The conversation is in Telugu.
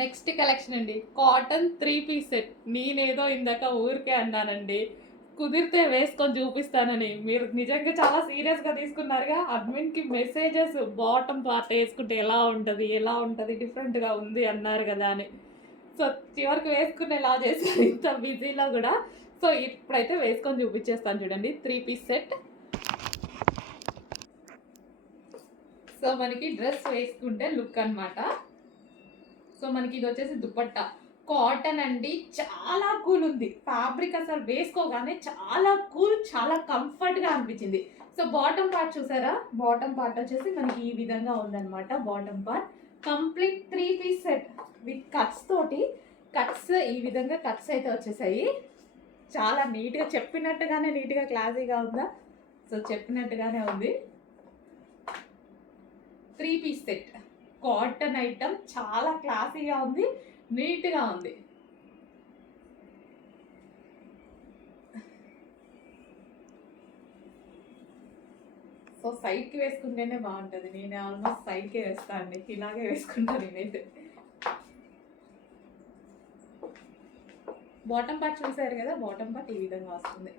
నెక్స్ట్ కలెక్షన్ అండి, కాటన్ 3 పీస్ సెట్. నేనేదో ఇందాక ఊరికే అన్నానండి, కుదిరితే వేసుకొని చూపిస్తానని. మీరు నిజంగా చాలా సీరియస్గా తీసుకున్నారుగా. అడ్మిన్కి మెసేజెస్ బాటమ్ పార్ట్ వేసుకుంటే ఎలా ఉంటుంది డిఫరెంట్గా ఉంది అన్నారు కదా అని. సో చివరికి వేసుకునేలా చేశారు ఇంత బిజీలో కూడా. సో ఇప్పుడైతే వేసుకొని చూపించేస్తాను చూడండి. 3 పీస్ సెట్. సో మనకి డ్రెస్ వేసుకుంటే లుక్ అనమాట. సో మనకి ఇది వచ్చేసి దుపట్టా, కాటన్ అండి, చాలా కూల్ ఉంది ఫ్యాబ్రిక్. అసలు వేసుకోగానే చాలా కూల్, చాలా కంఫర్ట్గా అనిపించింది. సో బాటమ్ పార్ట్ చూసారా, బాటమ్ పార్ట్ వచ్చేసి మనకి ఈ విధంగా ఉందన్నమాట. Bottom part complete 3 piece set with cuts తోటి. కట్స్ ఈ విధంగా కట్స్ అయితే వచ్చేసాయి. చాలా నీట్గా, చెప్పినట్టుగానే నీట్గా క్లాసీగా ఉందా. సో చెప్పినట్టుగానే ఉంది. 3 పీస్ సెట్ కాటన్ ఐటమ్, చాలా క్లాసీగా ఉంది, నీట్గా ఉంది. సో సైడ్కి వేసుకుంటేనే బాగుంటుంది. నేను ఆల్మోస్ట్ సైడ్కే వేస్తాను అండి, ఇలాగే వేసుకుంటాను నేనైతే. బాటమ్ పార్ట్ చూసారు కదా, బాటమ్ పార్ట్ ఈ విధంగా వస్తుంది.